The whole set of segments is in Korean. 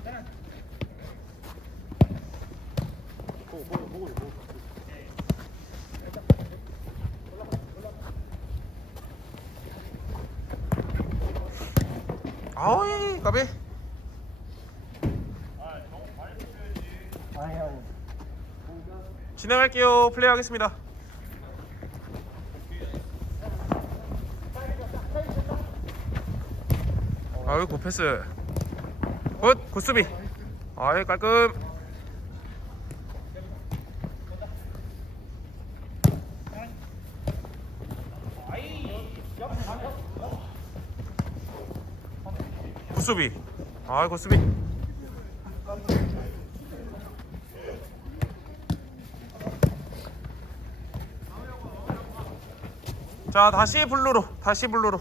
굿. 아우이 까비. 진행할게요. 플레이하겠습니다. 아유 굿 패스 굿 굿수비. 아유 깔끔. 굿수비. 아유 굿수비. 자 다시 블루로 다시 블루로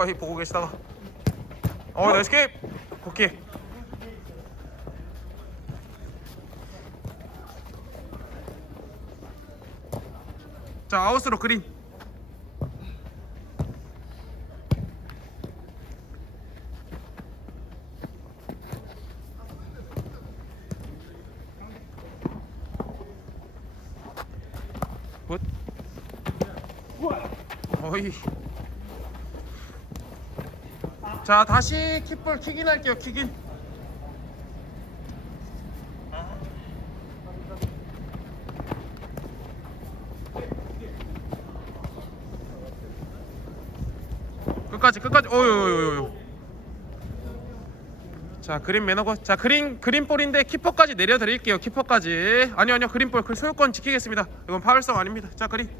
어이 보고 계시다가. 어 나이스 킵 오케이 자 아웃으로 그린. 굿. 어이 자 다시 킥볼 킥인 할게요 킥인. 끝까지 끝까지. 어유유유 자 그린 매너고 자 그린 그린 볼인데 키퍼까지 내려드릴게요 키퍼까지. 아니요 아니요 그린 볼 그 소유권 지키겠습니다. 이건 파울성 아닙니다. 자 그린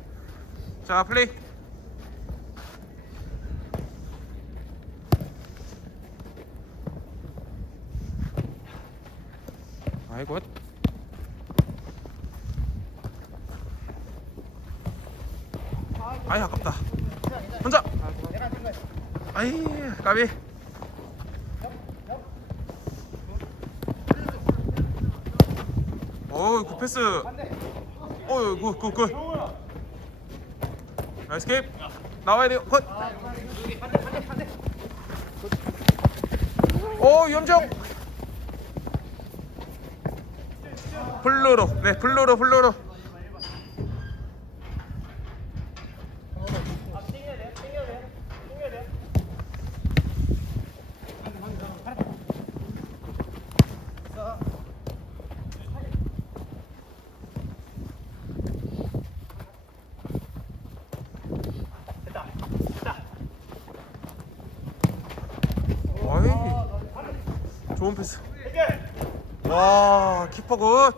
자 플레이 아이고 아이 아깝다. 혼자. 아이 까비. 어우 굿 패스. 어우 굿굿굿. 나이스 킵 나와야 돼요. 굿 오, 염정. 블루로. 네, 블루로. 어이. 좋은 패스. 와, 키퍼 굿.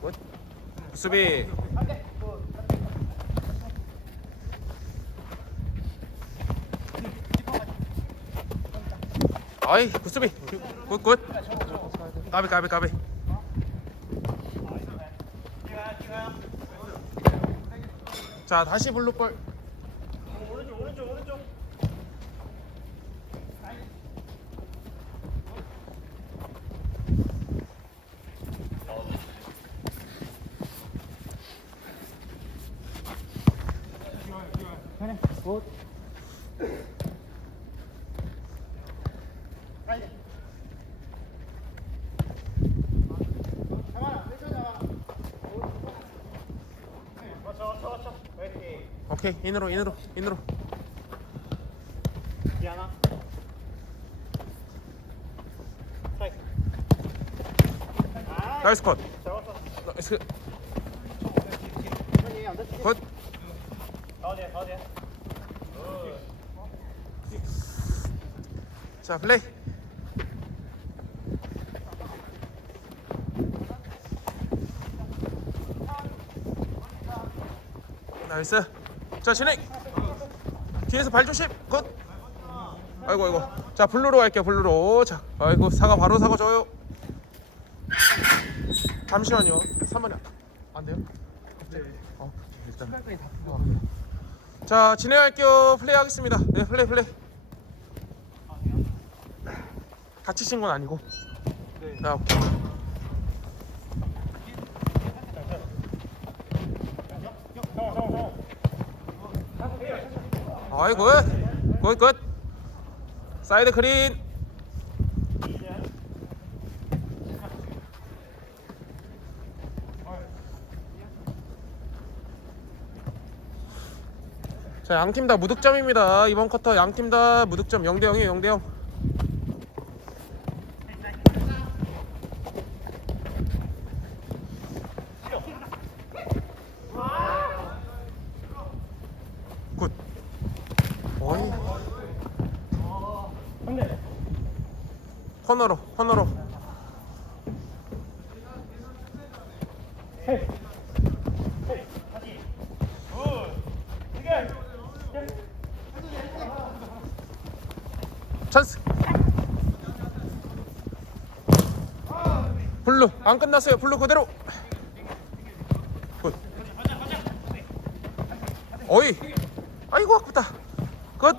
굿. 수비. 아이 굿수비. 굿굿. 까비 까비 까비. 자 다시 블루볼. 오 케이 인으로 인으로 인으로. 나이스 컷. 나이스. 컷. 자, 플레이. 나이스. 자, 진행. 뒤에서 발 조심. 굿. 아이고, 아이고. 자, 블루로 갈게요. 블루로. 자, 아이고, 사과 바로 사과 줘요. 잠시만요. 3번이 안 돼요? 어, 일단. 어. 자, 진행할게요. 플레이 하겠습니다. 네, 플레이, 플레이. 다치신 건 아니고. 네. 자, 오케이. 어이 굿. 굿, 굿. 사이드 크린. 자, 양 팀 다 무득점입니다. 이번 쿼터 양 팀 다 무득점 0대 0이에요. 0대 0. 굿. 어이. 코너로, 코너로. 찬스. 블루 안 끝났어요. 블루 그대로. 굿. 어이. 아이고 아프다. 굿.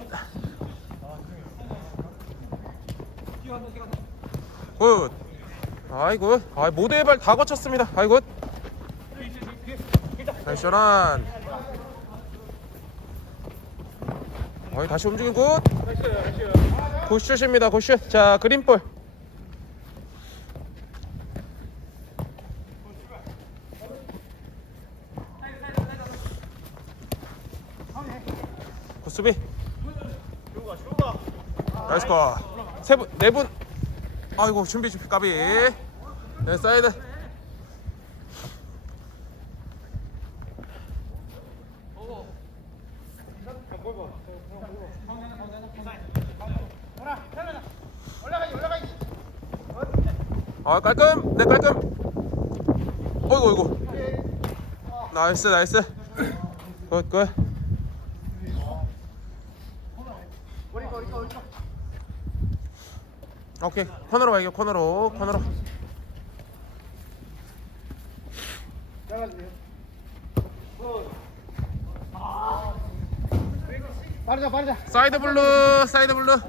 굿. 아이고. 아 모두의 발 다 거쳤습니다. 아이고. 나이스런. 어이 다시 움직임 굿. 굿슛입니다. 굿슛. 자 그린볼. 굿수비. 나이스 거. 세 분, 네 분. 아이고 준비 준비 까비. 네 사이드. 아 깔끔. 네 깔끔. 어이구 어이구. 나이스 나이스. 굿굿. 오케이 코너로 가요 코너로. 코너로 빠르자 빠르자 사이드 블루 사이드 블루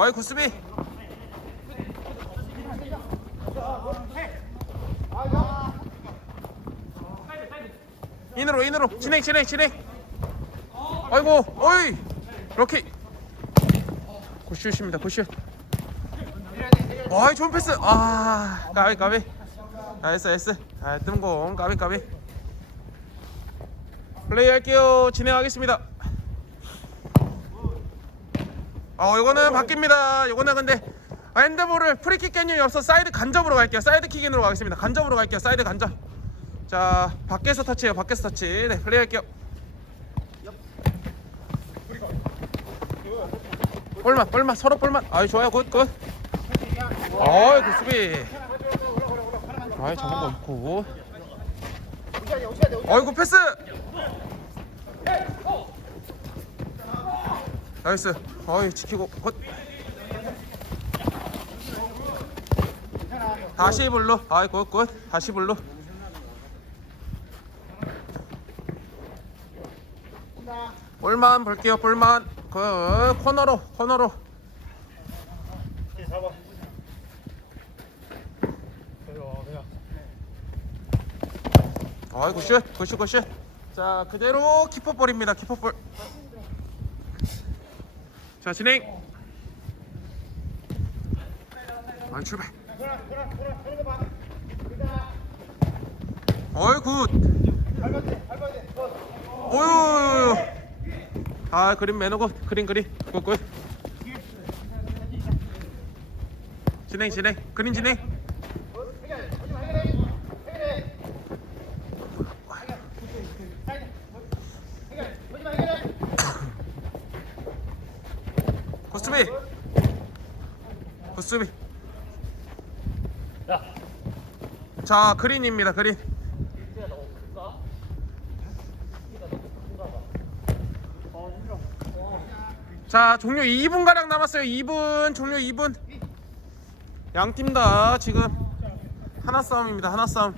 어이 굿수비. 인으로 인으로. 진행 진행 진행. 아이고 어이. 럭키. 굿슛입니다 굿슛. 어이 좋은 패스. 아 까비 까비. 나이스 나이스. 아 뜸공. 까비 까비. 플레이 할게요. 진행하겠습니다 어 이거는 바뀝니다. 이거는 근데 핸드볼을 프리킥 개념이 없어 사이드 간접으로 갈게요. 사이드 킥인으로 가겠습니다. 간접으로 갈게요. 사이드 간접. 자 밖에서 터치해요. 밖에서 터치. 네 플레이 할게요. 볼만 볼만. 서로 볼만. 아이 좋아요. 굿굿. 어이 굿 수비. 아이 잡은 거 있고. 어이구 패스 나이스. 어이 지키고 굿 다시 블루 아이 굿굿 다시 블루 볼만 볼게요 볼만. 그 코너로 코너로. 아이 굿슛 굿슛 굿슛. 자 그대로 키퍼볼입니다 키퍼볼 자 진행. 아이 출발. 어이 굿. 어유 아 그림 매너고 그림 그림. 굿굿. 진행 진행. 그림 진행 굿수비 굿수비 야. 자 그린입니다 그린. 자 종료 2분 가량 남았어요 2분. 종료 2분. 양 팀 다 지금 하나 싸움입니다 하나 싸움.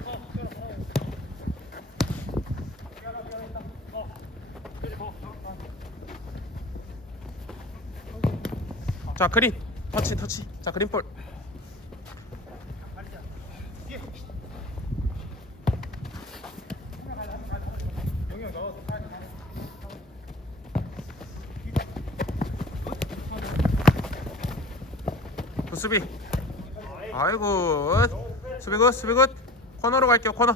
자 그린. 터치 터치. 자 그린 볼 수비. 아이고 수비 굿 수비 굿. 코너로 갈게요 코너.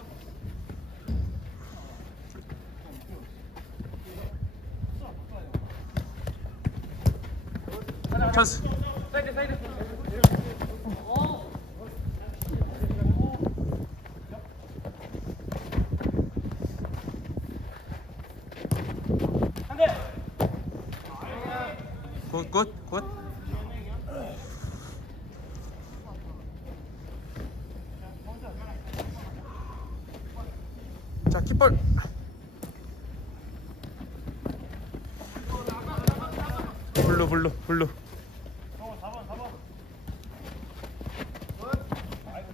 찬스. 굿굿굿 킥볼 블루 블루 블루.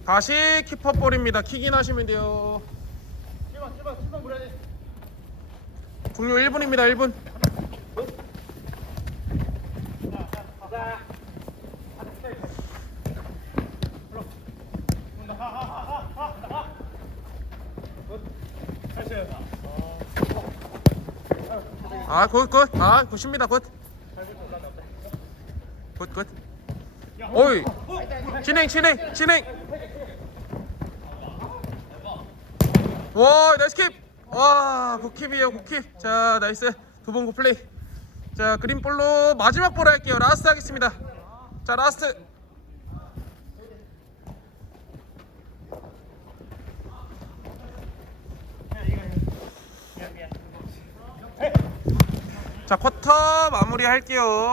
다시 키퍼 볼입니다. 킥인 하시면 돼요. 종료 1분입니다 1분 아, 굿, 굿. 아, 굿입니다, 굿. 굿, 굿. 오이. 진행, 진행, 진행. 와, 나이스 킵. 와, 굿킵이에요, 굿킵. 자, 나이스. 두 번 굿플레이. 자, 그린볼로 마지막 볼 할게요. 라스트 하겠습니다. 자, 라스트. 자, 쿼터 마무리 할게요.